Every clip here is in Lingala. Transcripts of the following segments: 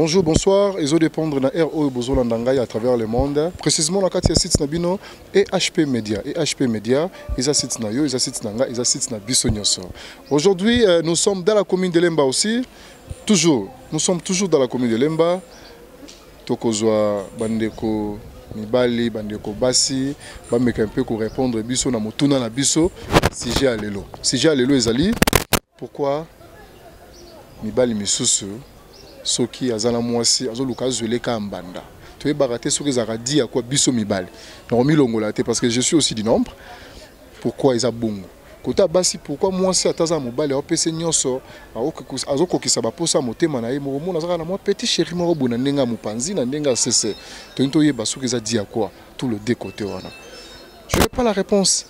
Bonjour, bonsoir. Ils ont dépendre de RO Bozolandangay à travers le monde. Précisément, dans le site Nabino et HP Media. Et HP Media, ils ont site Nayo, ils ont site Nanga, ils ont site Nabissonyoso. Aujourd'hui, nous sommes dans la commune de Lemba aussi. Toujours, nous sommes toujours dans la commune de Lemba. Tokozwa, Bandeko, Mibali, Bandeko Bassi, Bameka un peu pour répondre Bisso na Motuna na Bisso. Sujet à l'élo. Sujet à l'élo, Ezali. Pourquoi Mibali Misusu? Soki azana mwasi azoluka zweleka mbanda to ebaraté soki zakadi akwa biso mibali na milongola te parce que je suis aussi du nombre. Pourquoi ils a bongo kota basi pourquoi mwasi ataza mobali opese nyonso azokokisa baposa motema na ye mona zaka na mwa petit chéri moko bona ndenga mopanzi na ndenga sese to nto yeba soki ezadi akwa tout le décoté wana. Je n'ai pas la réponse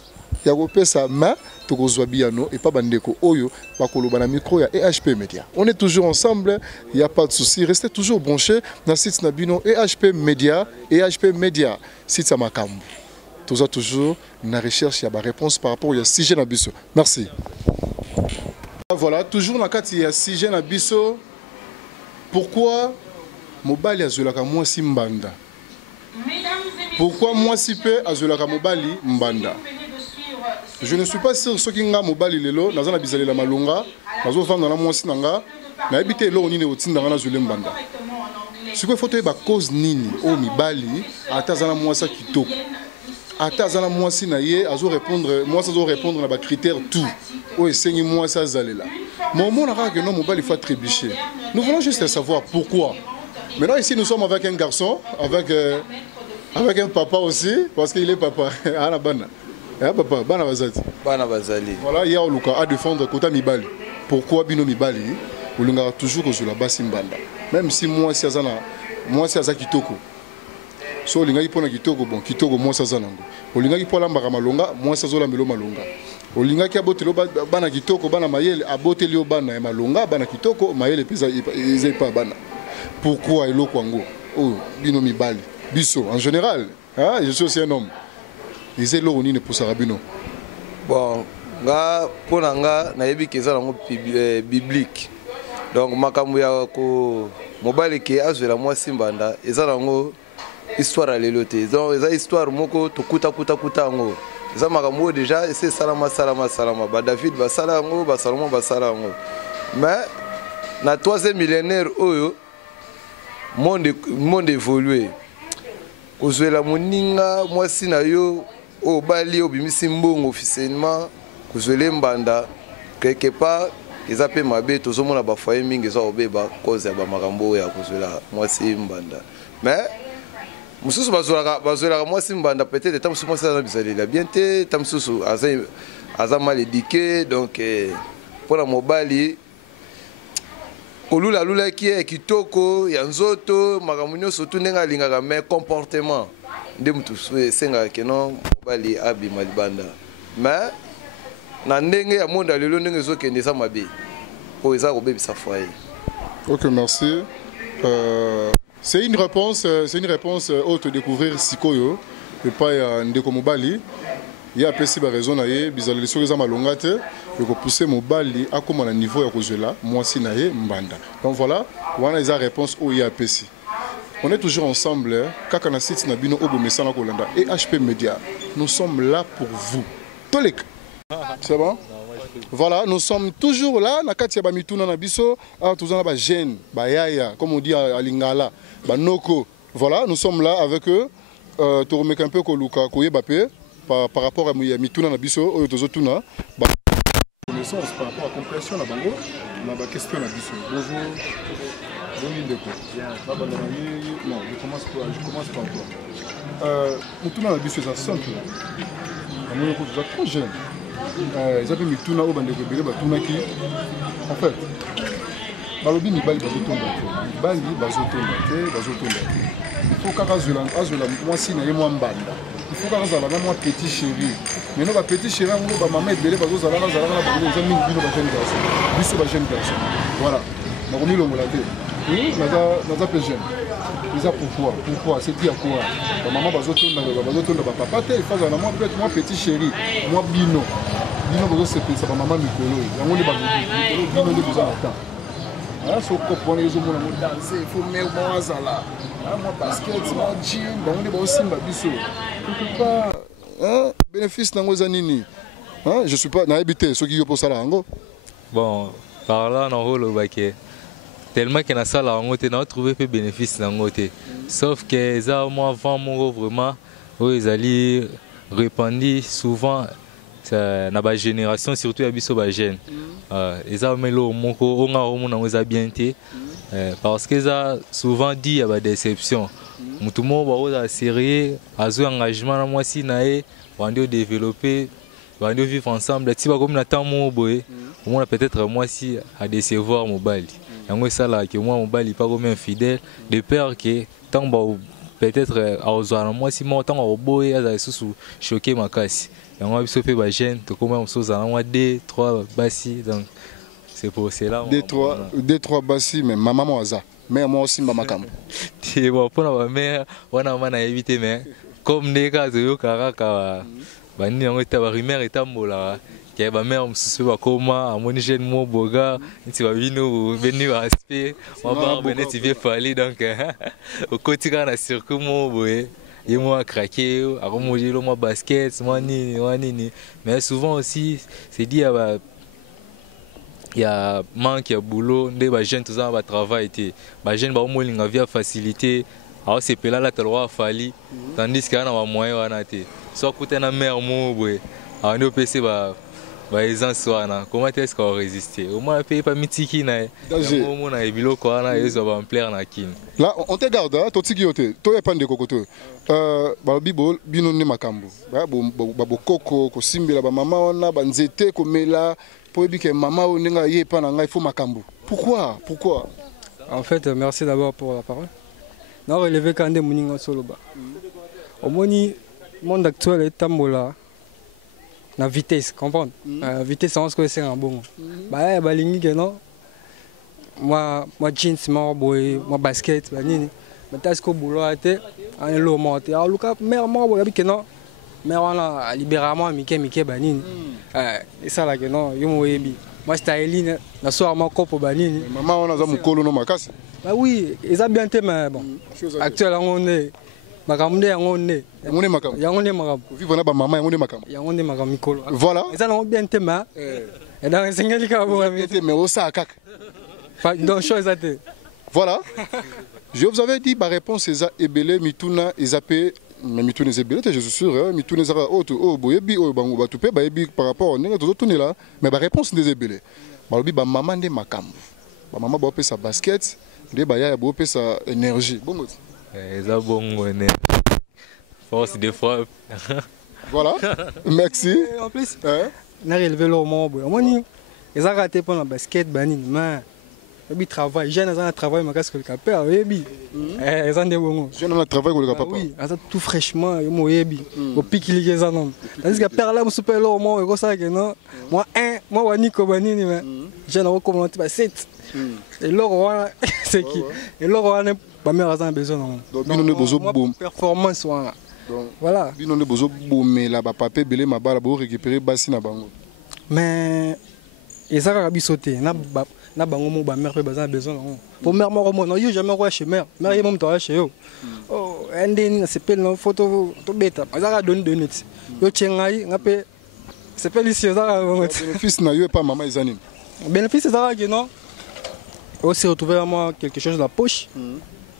ya kopesa ma Tokozwabiano et pas Bandeko Oyo, Bakoloba na micro ya EHP Media. On est toujours ensemble, il n'y a pas de souci. Restez toujours branchés dans le site Nabino EHP Media, EHP Media, site Samakambu. Toujours une recherche, il y a des réponses par rapport au sujet Nabiso. Merci. Voilà, toujours dans le cadre de sujet Nabiso. Pourquoi Mobali Azulaka Mwasi Mbanda? Pourquoi Mwasi Pe Azulaka Mobali Mbanda? Je ne suis pas sûr ce qui nga mobali lelo nazana bizali la malunga nazo vendre na mwasi nanga na habité lo nini otinda na zule mbanda. Ce qu'il faut ba cause nini o mibali atazana mwasa kitoko. Atazana mwasi na ye azo répondre mwasa azo répondre na ba critères tout. O esengi mwasa zalela. Mon mon a que non mobali faut trébucher. Nous voulons juste savoir pourquoi. Maintenant ici nous sommes avec un garçon avec un papa aussi parce qu'il est papa à la banane. Eh papa, bana bazali. Bana bazali. Voilà, il y a Oluka à défendre Kota Mibali. Pourquoi Bino Mibali? Olinga toujours que je la basse mbanda. Même si moi si azana, moi si azaki kitoko. So olinga ipona kitoko bon, kitoko moi si azanango. Olinga ipola mbaka malonga, moi si azola melo malonga. Olinga ki abotelo bana kitoko bana mayele abotelio bana malonga bana kitoko mayele pesa izai pas bana. Pourquoi eloko ngo? Oh, Bino Mibali. Biso en général, hein, je suis aussi un homme. Ils ont l'origine pour Sarabino. Bon, pour nga na yebi keza nango biblique. Donc makambo ya ko mobali ke azwela mwasi mbanda eza nango histoire à lelote. Donc eza histoire moko to kuta ngo. Eza makambo déjà c'est salama. Ba David ba salango, ba Salomon ba salango. Mais na troisième millénaire oyo monde évolué. Kozwela moninga mwasi na yo au bali au bimisi mbongo officiellement kozwele mbanda quelque part ils appellent mabe tozomona ba foyer mingi za obeba cause ya ba makambo ya kozwela mwasi mbanda mais mususu bazwela mwasi mbanda peut-être tam mususu ça bizali la bien te tam mususu aza mal éduqué donc pour la mobali olula qui est kitoko ya nzoto makambo nyonso tu ndenga lingaka mais comportement ndemtu senga keno mobali abima libanda mais na ndenge ya monde lelo ndenge zokende sa mabe po eza kobebisa foyer. OK, merci. C'est une réponse haute découvrir sikoyo et pas ndeko mobali. Il y a pesi ba raison na ye bizali soki za malonga te et ko pousser mobali à comme na niveau ya kozela mwasi na ye mbanda. Donc voilà, wana eza réponse au ya pesi. On est toujours ensemble, kaka na site Nabino Obo Mesana Kolanda et HP Media. Nous sommes là pour vous. Tolek. C'est bon? Voilà, nous sommes toujours là. Na katia ba mituna na biso, tuzana ba jeune, ba yaya, comme on dit à Lingala, ba noko. Voilà, nous sommes là avec eux. To remeka un peu ko luka ko yebapé par rapport à mituna na biso, oyo tozotuna. Ba connaissance par rapport à compréhension na bango, na ba question na biso. Bonjour. Non, je commence par toi. Mutuna na biso c'est simple. On est trop jeune. Ils avaient mituna au bande de batuna qui en fait balobi mibali bazotonda te. Il faut qu'azula mwasi na ye mwa mbanda. Il faut qu'azala na mwa petit chéri. Mais non ba petit chéri ngo ba maman ebele bazozala na bango nza mingi bino ba jeune garçon. Biso ba jeune garçon. Voilà. Makomi longola te. Oui, naza pe jeune. Isa pourquoi c'est dit à quoi? La maman bazotonda ba papa te, il faut azala mwa peut-être mwa petit chéri, mwa bino bazo sepesa ba maman mikolo. Yango le ba bino le besoin de temps. so comprendre les hommes mo danser, faut mettre moi azala. Moi basket, moi jean, donc on est simba biso. Quelque part bénéfice nango zanini. Je suis pas habité ceux qui yo pour ça là ngo. Bon, par là on rôle baké. Tellement que na sala ngo te na trouver peu bénéfice nango te. Sauf que ça moi avant mon vraiment ils allaient répandre souvent na ba génération surtout ya biso ba jeune. Eza melo moko onga omo nango za bien te. Parce que ça souvent dit il y a des déceptions. Mutu mo ba oza sérieux, azo engagement na moi si nae, on doit développer, on doit vivre ensemble. Si ba comme na temps mo boye, au moins peut-être moi si à décevoir mon bali. Yango ça là que moi mon bali pas comme infidèle, de peur que tant ba peut-être à ozana moi si moi tant au boye aza sous choquer ma casse. Yango biso pe ba jeune, to comme on soza na moi 2 3 basi donc c'est pour cela. 2 3 basi mais maman moi aza. Mais moi aussi maman kam. Ti bon pour ma mère, on a mana éviter mais comme des cas de karaka bani yango ta ba rumeur etambola ke ba mère mususu ba koma amoni jeune mo boga nti ba bino venu aspect on va beneti vie fali donc au quotidien na circuit mo boye et moi craqué à remonger le moi basket moi nini mais souvent aussi c'est dit il y a manque, il y a boulot, des jeunes tout ça va travailler, les jeunes ba au linga via facilité, alors c'est là là tu dois fali, tandis qu'il y a un moyen on a été, soit côté na mère mo boy, alors nous PC ba les anciens comment est-ce qu'on résister, au moins pays pas mitiki na, au moins na ebilo quoi na ils vont plaire na kin. Là on te garde, toi tiki yote, toi y a pas de cocoto, ba bibo bino ne makambo, ba bo koko ko simbela ba mama ona ba nzete ko mela. Pourquoi? En fait, merci d'abord pour la parole. Non, relevé quand des mouninga soloba. Au monde actuel est tambola. La vitesse, comprendre. La vitesse, on se connaît c'est un bon. Bah, balingi que non. Moi jeans, moi boy, moi basket, bah nini. Mais t'as ce que boulot a été, on est lourd monté. Alors Lucas, mère moi boy, que non. Mais on a libéralement Mickey Banini. Et ça là que non, yo mo yebi. Moi styling na soir mon copo Banini. Maman on a za mukolo no makasi. Bah oui, ils a bien été mais bon. Actuellement on est makamde on est. On est makam. Ya on est makam. Vivre na ba maman on est makam. Ya on est makam mikolo. Voilà. Ils ont bien été mais. Et dans singali ka bo mais au ça kak. Pas donc chose à te. Voilà. Je vous avais dit ma réponse c'est ça ebele mituna ezapé. Mais mi tourne je suis sûr, mi tourne boyebi bango batupé bayebi par rapport à n'enga tourner là, mais la réponse des ébélés. Balobi ba maman de makambo. Ba maman ba sa basket, de ba ya ba sa énergie. Bongo. Ça bongo né. Force de frappe. Voilà. Merci. En plus, na relevé le moment boy. Moni, ils ont raté pour la basket bani mais ils travaillent, jeunes ils ont travaillé mais qu'est-ce que le capeur yebi. Ils ont des bons. Jeunes ont travaillé pour le capeur. Oui, ils ont tout fraîchement, ils m'ont yebi. Au pic les gens non. Tandis que père là me super là au moment et ça que non. Moi Waniko Banini mais jeunes ont commenté bah 7. Et là c'est qui? Et là on a pas mère a besoin non. Donc nous ne besoin boom performance voilà. Nous ne besoin boom mais là ba papier belé ma balle pour récupérer bassi na bango. Mais ils ont rabissoté na bango mo ba mère pe bazan besoin pour mère mo non yo jamais roi chez mère yo même toi chez yo oh ending c'est pas une photo to beta azara donne de net yo tchengai ngape c'est pas ici azara bénéfice na yo pas maman izanine bénéfice azara que non aussi retrouver moi quelque chose dans la poche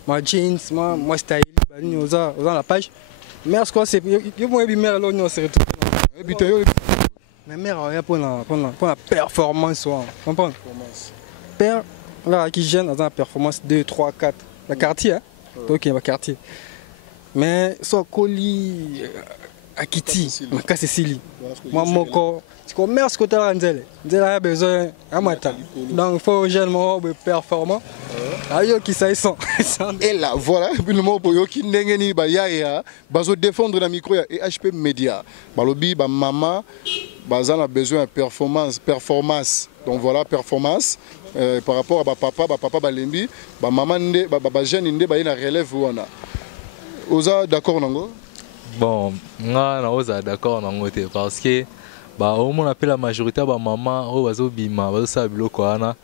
moi jeans moi style bani oza la page mère ce quoi c'est yo moi bi mère là on se retrouve mais mère rien pour la performance comprendre père là qui gêne dans la performance 2 3 4 la quartier donc il y a quartier mais soit colis à Kitty ma Cécilie moi mon corps c'est commerce côté là Nzela a besoin à matin donc il faut jeune moi performant ayo qui ça sont et là voilà le mot pour yo qui ndengeni ba ya bazo défendre la micro et HP Media balobi ba maman bazan a besoin de performance donc voilà performance par rapport à papa balembi ba maman ba jeune ndé ba ina relève wana oza d'accord nango bon nga na oza d'accord nango te parce que bah au moins appelle la majorité ba maman o bazo bima bazo sa biloko wana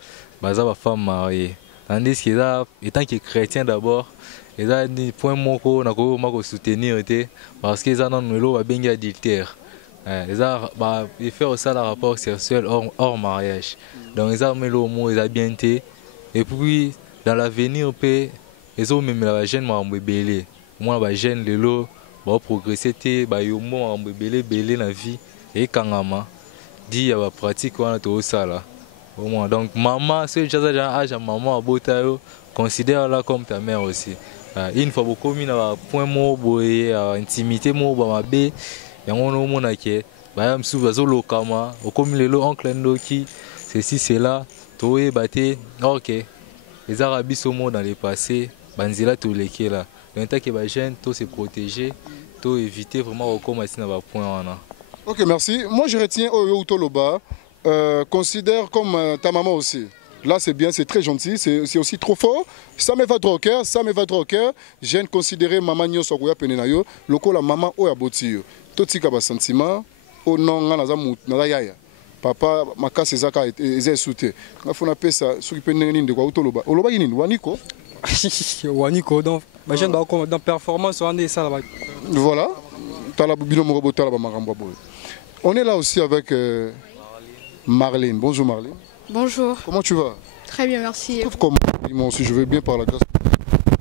baza ba femme mariée. Tandis que ça, étant que chrétien d'abord, ils ont des points moko na ko mako soutenir parce qu'ils ont non lo ba bengi adultère. Ils font aussi le rapport sexuel hors mariage. Donc ils ont mis le mot, ils ont bien été. Et puis dans l'avenir, ils ont même la jeune mambo belé. Moi la jeune lelo va progresser ba yo mo mambo belé na vie et kangama dit ya ba pratique wana to ça là. Donc maman, c'est déjà âge à maman à Botayo, considère-la comme ta mère aussi. Une fois beaucoup mis à point mot boy intimité mot ba mabe yango no mona ke ba am souva zo lokama o comme le oncle ndoki ceci cela toé baté OK les arabes sont morts dans le passé banzila to leke là donc tant que ba jeune to se protéger to éviter vraiment au commencer na ba point wana. OK, merci. Moi je retiens Oyo Toloba considère comme ta maman aussi. Là, c'est bien, c'est très gentil, c'est aussi trop fort. Ça me va droit au cœur, ça me va droit au cœur. J'aime considérer maman nyoso koya penenayo, loko la maman oya botiyo. Totika ba sentiment, o non ngana na yaya. Papa makasi zaka eze souté. Ngafuna pesa soki penenga ninde kwa utoloba. Oloba yini waniko? Waniko donc ba jeune dans performance on est ça là. Voilà. Tala bino mo robota la ba makambo boy. On est là aussi avec Marlène. Bonjour Marlène. Bonjour. Comment tu vas? Très bien, merci. Comment? Moi aussi, je vais bien par la grâce.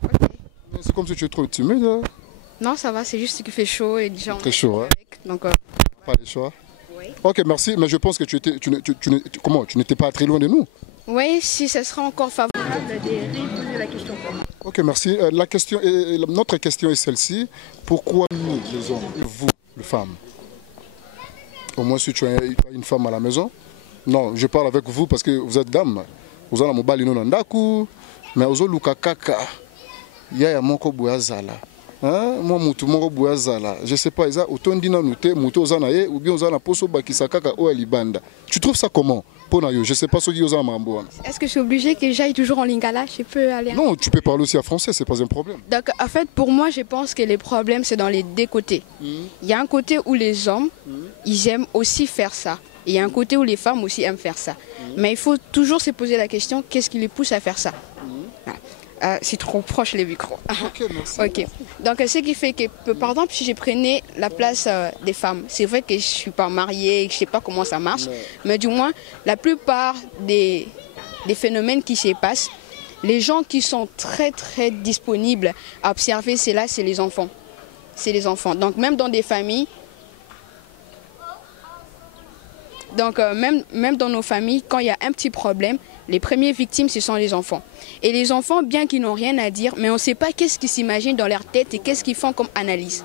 Okay. C'est comme si tu es trop timide. Hein? Non, ça va, c'est juste qu'il fait chaud et déjà. Très chaud, hein? Donc, pas de choix. Oui. Ok, merci. Mais je pense que tu n'étais pas très loin de nous. Oui, si ce sera encore favorable de reposer la question. Ok, merci. Notre question est celle-ci. Pourquoi nous, les hommes, et vous, les femmes? Au moins, si tu as une femme à la maison. Non, je parle avec vous parce que vous êtes dame. Vous avez un balino nandaku, mais vous avez un kaka. Yaya moko boazala. Moi mutu moko boazala. Je sais pas, ils ont autant dit noté, mutu ozanaye ou bien ozana poso bakisa kaka o libanda. Tu trouves ça comment? Je sais pas ce qui ozana mambo. Est-ce que je suis obligé que j'aille toujours en lingala? Je peux aller. Non, tu peux parler aussi en français, c'est pas un problème. Donc en fait, pour moi, je pense que les problèmes c'est dans les deux côtés. Il y a un côté où les hommes, ils aiment aussi faire ça. Et il y a un côté où les femmes aussi aiment faire ça. Mais il faut toujours se poser la question, qu'est-ce qui les pousse à faire ça? C'est trop proche les micros. Ok, merci. Ok. Donc ce qui fait que, par exemple, si je prenais la place des femmes, c'est vrai que je ne suis pas mariée, je ne sais pas comment ça marche, mais du moins, la plupart des phénomènes qui se passent, les gens qui sont très très disponibles à observer cela, c'est les enfants. C'est les enfants. Donc même dans des familles, même dans nos familles, quand il y a un petit problème, les premières victimes, ce sont les enfants. Et les enfants, bien qu'ils n'ont rien à dire, mais on ne sait pas qu'est-ce qu'ils s'imaginent dans leur tête et qu'est-ce qu'ils font comme analyse.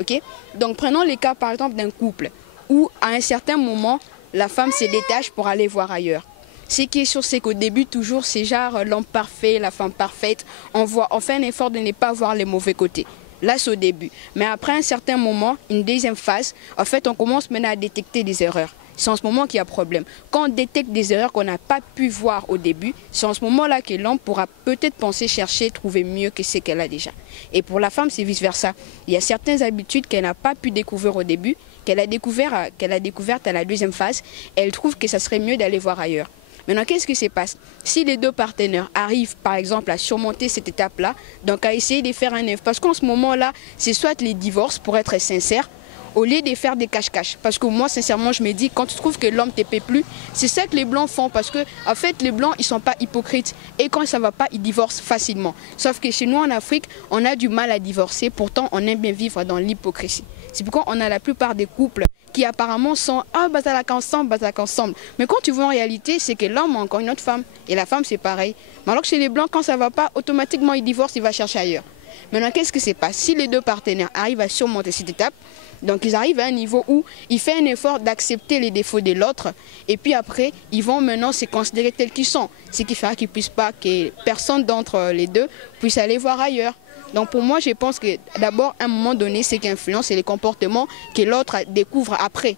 Okay? Donc prenons les cas par exemple d'un couple où à un certain moment, la femme se détache pour aller voir ailleurs. Ce qui est sûr, c'est qu'au début, toujours, c'est genre l'homme parfait, la femme parfaite. On fait un effort de ne pas voir les mauvais côtés. Là, c'est au début. Mais après un certain moment, une deuxième phase, en fait, on commence maintenant à détecter des erreurs. C'est en ce moment qu'il y a problème. Quand on détecte des erreurs qu'on n'a pas pu voir au début, c'est en ce moment-là que l'homme pourra peut-être penser, chercher, trouver mieux que ce qu'elle a déjà. Et pour la femme, c'est vice-versa. Il y a certaines habitudes qu'elle n'a pas pu découvrir au début, qu'elle a découvertes à la deuxième phase. Elle trouve que ça serait mieux d'aller voir ailleurs. Maintenant, qu'est-ce qui se passe? Si les deux partenaires arrivent, par exemple, à surmonter cette étape-là, donc à essayer de faire un effort, parce qu'en ce moment-là, c'est soit les divorces, pour être sincère, au lieu de faire des cache-cache. Parce que moi, sincèrement, je me dis, quand tu trouves que l'homme ne te paie plus, c'est ça que les Blancs font. Parce que, en fait, les Blancs, ils ne sont pas hypocrites. Et quand ça ne va pas, ils divorcent facilement. Sauf que chez nous, en Afrique, on a du mal à divorcer. Pourtant, on aime bien vivre dans l'hypocrisie. C'est pourquoi on a la plupart des couples qui apparemment sont « Ah, batalak ensemble, batalak ensemble ». Mais quand tu vois en réalité, c'est que l'homme a encore une autre femme. Et la femme, c'est pareil. Mais alors que chez les Blancs, quand ça ne va pas, automatiquement, ils divorcent, ils vont chercher ailleurs. Maintenant, qu'est-ce qui se passe? Si les deux partenaires arrivent à surmonter cette étape, donc ils arrivent à un niveau où il fait un effort d'accepter les défauts de l'autre et puis après, ils vont maintenant se considérer tels qu'ils sont. Ce qui fera qu'ils puissent pas, que personne d'entre les deux puisse aller voir ailleurs. Donc pour moi, je pense que d'abord, à un moment donné, ce qui influence, c'est les comportements que l'autre découvre après,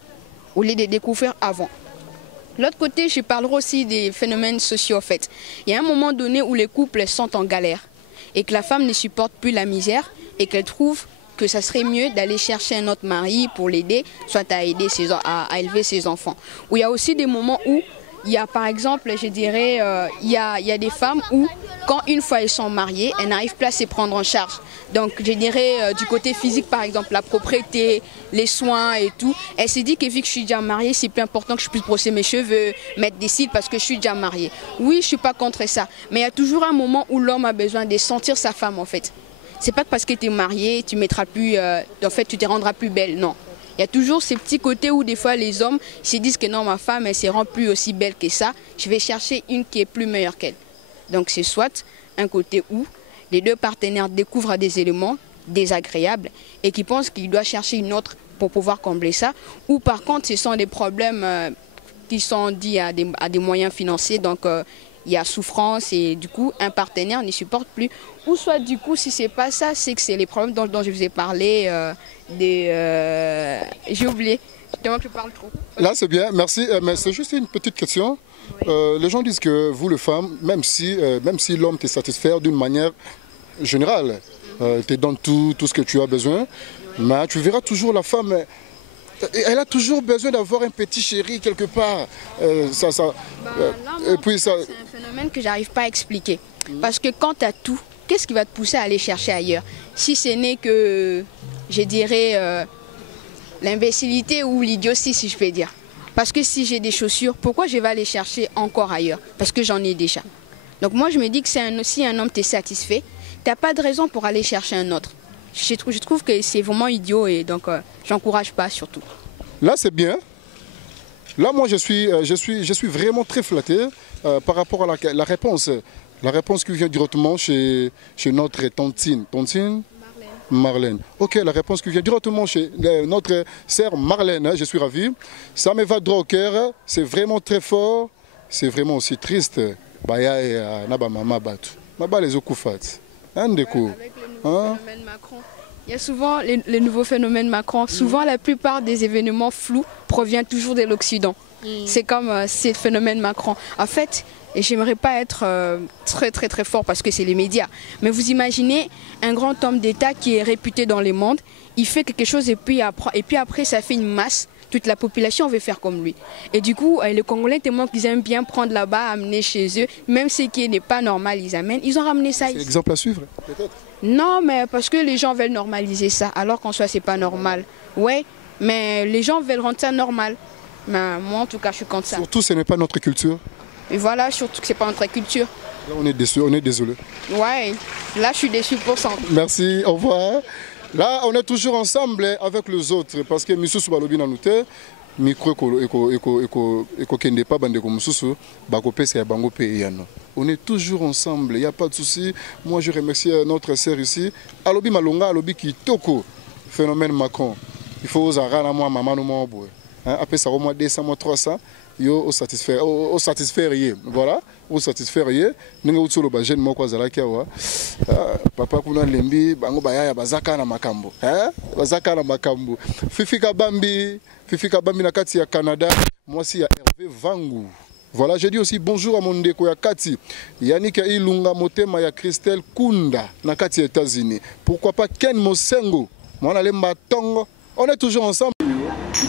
au lieu de découvrir avant. L'autre côté, je parlerai aussi des phénomènes sociaux en fait. Il y a un moment donné où les couples sont en galère et que la femme ne supporte plus la misère et qu'elle trouve que ça serait mieux d'aller chercher un autre mari pour l'aider, soit à aider à élever ses enfants. Où il y a aussi des moments où il y a par exemple, je dirais, il y a des femmes où, quand une fois elles sont mariées, elles n'arrivent plus à se prendre en charge. Donc, je dirais, du côté physique, par exemple, la propreté, les soins et tout, elle s'est dit que vu que je suis déjà mariée, c'est plus important que je puisse brosser mes cheveux, mettre des cils parce que je suis déjà mariée. Oui, je ne suis pas contre ça, mais il y a toujours un moment où l'homme a besoin de sentir sa femme, en fait. C'est pas parce que tu es mariée, tu mettras plus, en fait, tu te rendras plus belle, non. Il y a toujours ces petits côtés où des fois les hommes se disent que non, ma femme, elle ne se rend plus aussi belle que ça. Je vais chercher une qui est plus meilleure qu'elle. Donc c'est soit un côté où les deux partenaires découvrent des éléments désagréables et qui pensent qu'ils doivent chercher une autre pour pouvoir combler ça. Ou par contre, ce sont des problèmes qui sont dus à des moyens financiers. Donc il y a souffrance et du coup, un partenaire ne supporte plus. Ou soit du coup, si ce n'est pas ça, c'est que c'est les problèmes dont je vous ai parlé. J'ai oublié, justement que je parle trop. Là, c'est bien, merci. Mais c'est juste une petite question. Oui. Les gens disent que vous, les femmes, même si l'homme te satisfait d'une manière générale, te donne tout ce que tu as besoin, mais tu verras toujours la femme... Elle a toujours besoin d'avoir un petit chéri quelque part. Et puis ça... C'est un phénomène que j'arrive pas à expliquer. Parce que quand tu as tout, qu'est-ce qui va te pousser à aller chercher ailleurs? Si ce n'est que, je dirais, l'imbécilité ou l'idiotie, si je peux dire. Parce que si j'ai des chaussures, pourquoi je vais aller chercher encore ailleurs? Parce que j'en ai déjà. Donc moi, je me dis que si un homme t'est satisfait, tu n'as pas de raison pour aller chercher un autre. Je trouve que c'est vraiment idiot et donc j'encourage pas surtout. Là c'est bien. Là moi je suis vraiment très flatté par rapport à la réponse. La réponse qui vient directement chez notre tontine. Tontine Marlène. Ok, la réponse qui vient directement chez notre sœur Marlène, je suis ravi. Ça me va droit au cœur, c'est vraiment très fort, c'est vraiment aussi triste. Baya na ba mama batu. Maba les okufat. Avec le nouveau phénomène Macron. Il y a souvent les nouveaux phénomènes Macron. Souvent, la plupart des événements flous proviennent toujours de l'Occident. C'est comme ces phénomènes Macron. En fait, et j'aimerais pas être très fort parce que c'est les médias. Mais vous imaginez un grand homme d'État qui est réputé dans le monde, il fait quelque chose et puis après ça fait une masse. Toute la population veut faire comme lui. Et du coup, les Congolais témoignent qu'ils aiment bien prendre là-bas, amener chez eux, même ce qui n'est pas normal, ils amènent. Ils ont ramené ça ici. C'est l'exemple à suivre, peut-être? Non, mais parce que les gens veulent normaliser ça, alors qu'en soi, c'est pas normal. Oui, mais les gens veulent rendre ça normal. Mais moi, en tout cas, je suis contre ça. Surtout, ce n'est pas notre culture. Et voilà, surtout que ce n'est pas notre culture. Là, on est déçu, on est désolé. Ouais, là, je suis déçu pour ça. Merci, au revoir. Là, on est toujours ensemble avec les autres parce que M. Soubalobi n'a noté, micro kende pas bande comme Moussou, bakope c'est bango payano. On est toujours ensemble, il n'y a pas de souci. Moi, je remercie notre sœur ici. Alobi Malonga, Alobi Kitoko, phénomène Macron. Il faut oser rana moi maman moi boy. Après ça au moins 200 mois 300. Yo au satisfaire voilà au satisfaire ninga utsolo ba jeune moko azala kiawa papa kuna lembi bango bayaya bazaka na makambo bazaka na makambo fifika bambi na kati ya Canada moi si ya Hervé Vangu. Voilà, je dis aussi bonjour à mon ndeko ya kati Yannick Ilunga Motema ya Christelle Kunda na kati ya États-Unis. Pourquoi pas Ken Mosengo mwana lemba tongo. On est toujours ensemble.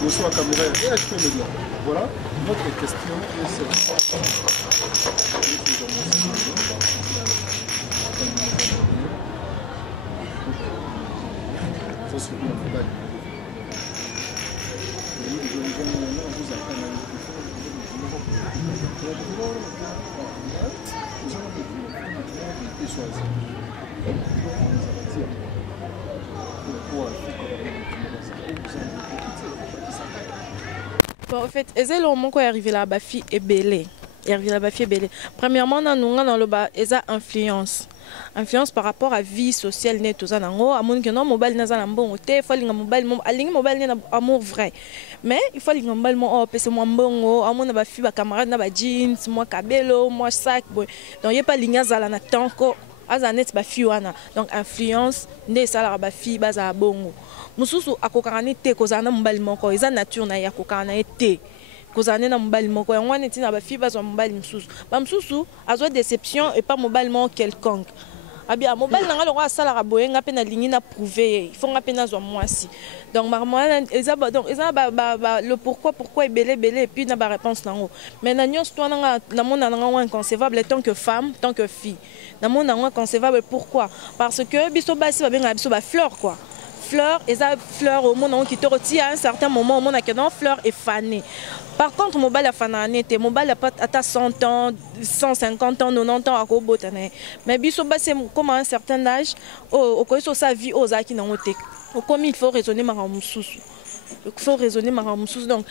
Bonsoir Cameroun et HP Media. Voilà, notre question est celle. Bon, en fait, c'est le moment où arrivé là, la fille est belle. Premièrement, nous avons une influence. Influence par rapport à la vie sociale. Nous avons un mobile, il faut un amour vrai. Mais il faut un mobile, c'est moins bon, un fille, camarade, jeans, moi cabello, moi sac. Donc il n'y a pas de ligne à la tanko. Donc influence, ne sala ba fille baza bongo. Mususu akokana te kozana mbali moko, eza nature na ya kokana te. Kozana na mbali moko, yango neti na ba fille baza mbali mususu. Ba mususu azo déception et pas mbali moko quelconque. abia mobali nanga longo asala ka boyenga pe na lingi na prouver il faut nga pe na zo mwasi donc marmoana donc le pourquoi belé et puis na ba réponse nango mais na nyos toi nanga na mona nanga inconcevable tant que femme tant que fille na mona nanga inconcevable pourquoi parce que biso basi ba benga biso ba fleur quoi fleur et ça fleur au monde qui te retient à un certain moment au monde que non fleur est fanée. Par contre mon bal a fané te mon bal a pas à 100 ans 150 ans 90 ans à ko botane mais biso ba c'est comme à un certain âge au ko so sa vie aux aki na ngote comme il faut raisonner maramususu il faut raisonner maramususu donc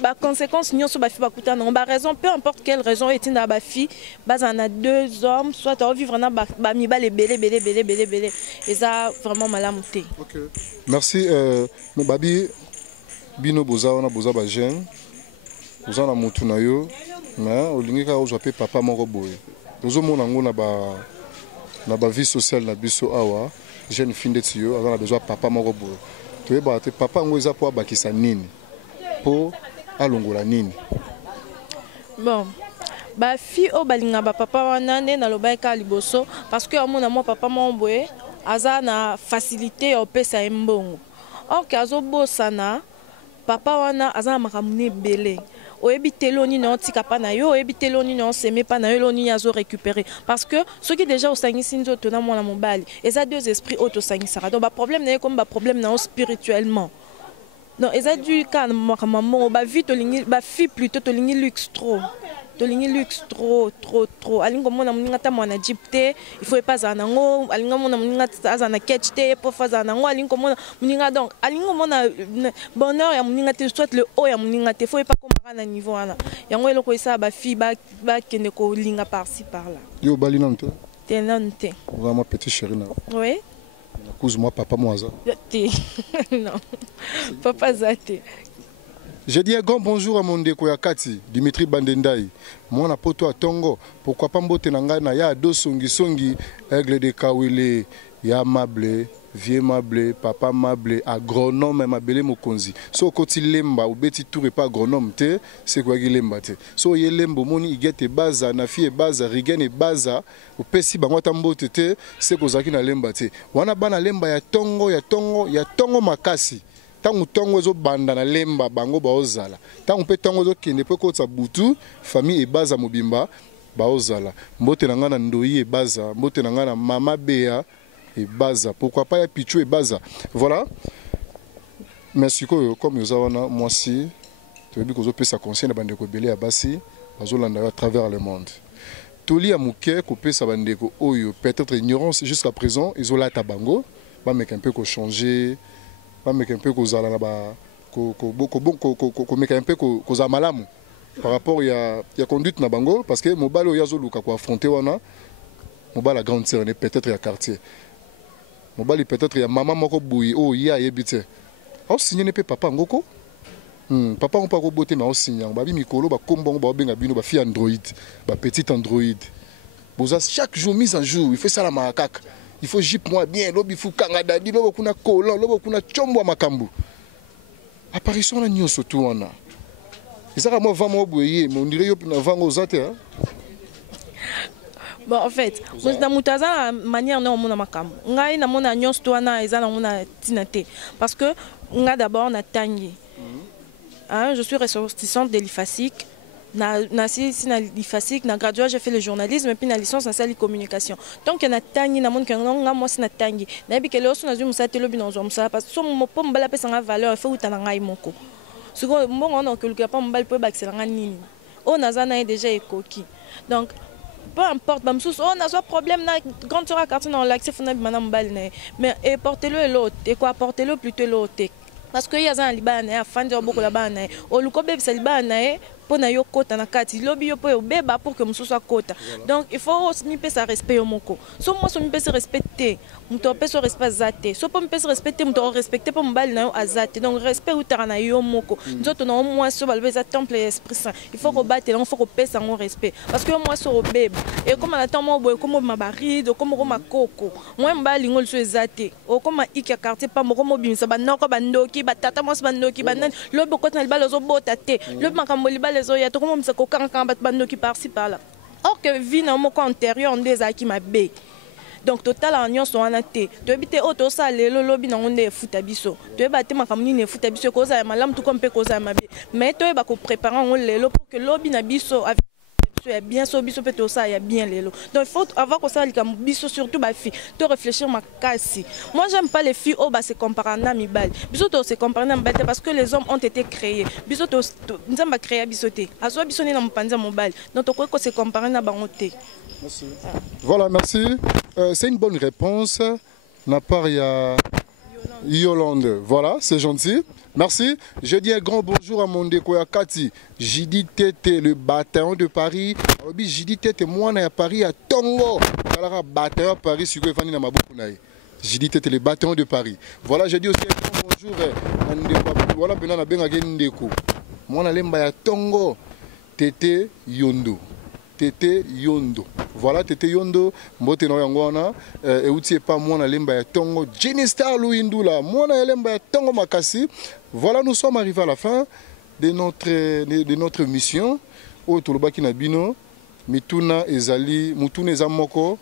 ba conséquence nous sommes ba kuta non ba raison peu importe quelle raison est na ba fille ba en a deux hommes soit à vivre na ba mi ba les belé et ça vraiment malamuté. OK. Merci mais babi bino boza wana boza ba jeune boza na mutu na yo na olingi ka ozo pe papa moko boye ozo mona ngo na ba vie sociale na biso awa jeune fille de tio azana besoin papa moko boye to yeba te papa ngo eza po abakisa nini po alongola nini. Bon ba fille o balinga ba papa wana ne na lobaika liboso parce que amona mo papa mo boye aza na facilité o pesa mbongo or kazo bosana papa wana aza makamune belé oyebi teloni na tika pa na yo oyebi teloni na seme pa na yo loni azo récupérer parce que ceux qui déjà au sangisi nzoto na mona mobali eza deux esprits auto sangisara donc ba problème na comme ba problème na spirituellement. Non, ils ont dû quand maman ba vie tolingi ba fille plutôt tolingi luxe trop alingo mona muninga ta mwana jipte il faut pas za nango alingo mona muninga za na ketchte pour faire za nango alingo mona muninga donc alingo mona bonheur ya muninga te soit le haut ya muninga te faut pas comparer na niveau wana yango eloko isa ba fille ba kende ko linga par ci par là yo bali nanto te nanto vraiment petit chéri na oui moi papa moi ça non papa zate. Je dis un grand bonjour à mon ndeko ya kati Dimitri Bandendai mwana poto à Tongo pourquoi pas mbote na ngai na ya do songi aigle de Kawile ya mable vieux mable papa mable agronome mabele mokonzi so koti lemba obeti tour pas agronome te c'est quoi ki lemba te so ye lembo moni igete baza na fie baza rigene baza opesi bango tambote te c'est kozaki na lemba te wana bana lemba ya tongo makasi tangu tongo zo banda na lemba bango baozala tangu pe tongo zo kende pe kotsa butu famille e baza mobimba baozala mbote na ngana ndoi e baza mbote na ngana mama bea et baza pourquoi pas ya pichu et baza voilà merci comme nous avons moi si tu veux que vous puissiez conseiller na bandeko belé ya basi bazolanda à travers le monde toli ya muke ko pesa bandeko oyo peut-être ignorance jusqu'à présent ils ont la tabango ba mec un peu ko changer ba mec un peu ko zala na ba ko mec un peu ko za malamu par rapport ya conduite na bango parce que mobalo yazo luka ko affronter wana mobala grande sœur ne peut-être ya quartier mobali peut-être ya maman moko boui oh ya yebite au signer ne pe papa ngoko papa on pas ko boté mais au signer ba bi mikolo ba kombo ba benga bino ba fi android ba petit android boza chaque jour mise en jour il fait ça la makaka il faut jip moi bien lobi fu kanga dadi lobo kuna kolon lobo kuna chombo makambu apparition na nyoso tout wana ezaka moi vraiment boye mais on dirait yo na vango zate hein. Bon, en fait, na mutaza la manière na mona makam. Ngai na mona nyos to na eza na mona tinate parce que nga d'abord na tangi. Hein, je suis ressortissante de l'IFASIC. Na si na l'IFASIC, na graduat, j'ai fait le journalisme et puis na licence na salle communication. Donc na tangi na mona nga moi si na tangi. Na bi kele oso na zu musate lobi na zo musa parce que so mo po mbala pesa nga valeur il faut utana ngai moko. Siko mbongo na quelque pas mbala po bakisela nga nini. O nazana déjà ekoki. Donc peu importe, on a soit problème, quand tu as quartier dans l'accès, mais portez-le l'autre, et quoi, portez-le plutôt l'autre. Parce qu'il y a un Libanais, à fin de beaucoup là-bas, au Lukobe, c'est Libanais, pour na yo kota na kati, lobby yo po beba pour que muso soit kota. Donc il faut aussi mi pesa respect au moko. So moi so mi pesa respecter, muto pesa respect zate. So po mi pesa respecter, muto respecter po mbali na yo azate. Donc respect utara na yo moko. Nzoto na moi so balbeza temple esprit saint. Il faut rebattre, il faut pesa en respect parce que moi so beba. Et comme na temps moi boy comme ma baride, comme ma koko. Moi mbali ngol so zate. O comme iki quartier pa mo comme bimisa banoko bandoki, batata mo bandoki banan. Lobo kota na balo zo botate. Lobo makamboli les oya to comme ça ko kan kan bat bando qui par ci par là or que vie na moko antérieur on des aki ma bé donc total en nyonso wana te toyebi te oyo tosala lelo lobi nango nde efuta biso toyeba te makambo nini efuta biso kozala ya malamu tuko mpe kozala mabe mais toyeba koprépare yango lelo pour que lobi na biso il y a bien so biso peut ça il y a bien lelo donc il faut avoir que ça comme biso surtout ba fille to réfléchir ma casse moi j'aime pas les filles oh bah se comparer na mi bal biso to se comparer na mbal parce que les hommes ont été créés biso to nzamba créer biso te aso biso ni na mpanza mobile donc to ko se comparer na bango te. Merci. Voilà, merci. C'est une bonne réponse. Na part il y a Yolande. Voilà, c'est gentil. Merci. Je dis un grand bonjour à mon découvert Kati. J'ai dit Tété, le bataillon de Paris. J'ai dit Tété, moi, on est à Paris, à Tongo. Alors, bataillon à Paris, sur Fanny Namabukunaï. J'ai dit Tété, le bataillon de Paris. Voilà, j'ai dit aussi un grand bonjour. Voilà, maintenant, on a bien Ndeko. Moi, on est à Tongo. Tété Yondo. Tété Yondo. Voilà, Tété Yondo, mbote no yangwana, et outi pas moi na lemba ya tongo, Jenny Star Louindula, moi na lemba ya tongo makasi. Voilà, nous sommes arrivés à la fin de notre mission. O tolobaki na bino, mituna ezali, mutuna ezamoko,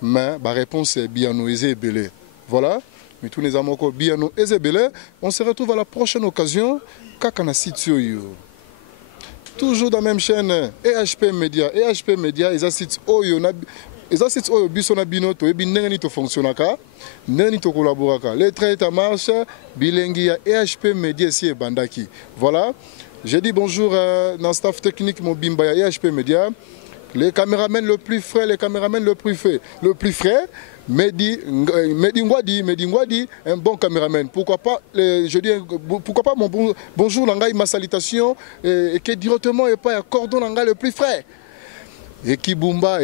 mais ba réponse est biano ezebele. Voilà, mituna ezamoko biano ezebele. On se retrouve à la prochaine occasion. Kakana sitio yo. Toujours dans la même chaîne, EHP Media. EHP Media, ils assistent au biso na bino to ebi ndenge ni to fonctionnaka, ndenge ni to collaboraka. Les traits à marche, bilingi ya EHP Media ici et bandaki. Voilà. Je dis bonjour dans le staff technique mon bimba ya EHP Media. Les caméramans le plus frais, les caméramans le plus frais. Mehdi Ngwadi, un bon caméraman. Pourquoi pas, pourquoi pas mon bonjour Langai, ma salutation, et que directement et pas un cordon Langai le plus frais. Ekibumba,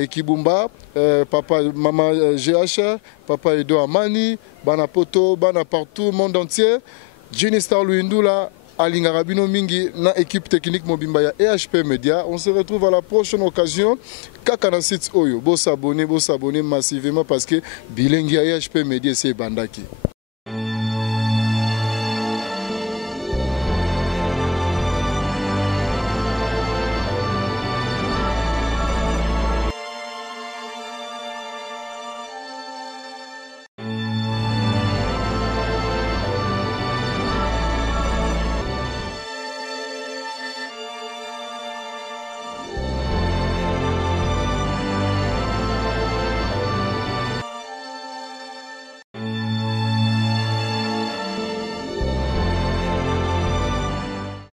papa, maman GH, papa Edo Amani, Bana Poto, Bana partout, monde entier. Jenny Star Louindula, Alinga Rabino Mingi, na équipe technique Mobimba ya EHP Media. On se retrouve à la prochaine occasion. Kakana site Oyo, beau s'abonner massivement parce que bilingue ya EHP Media c'est Bandaki.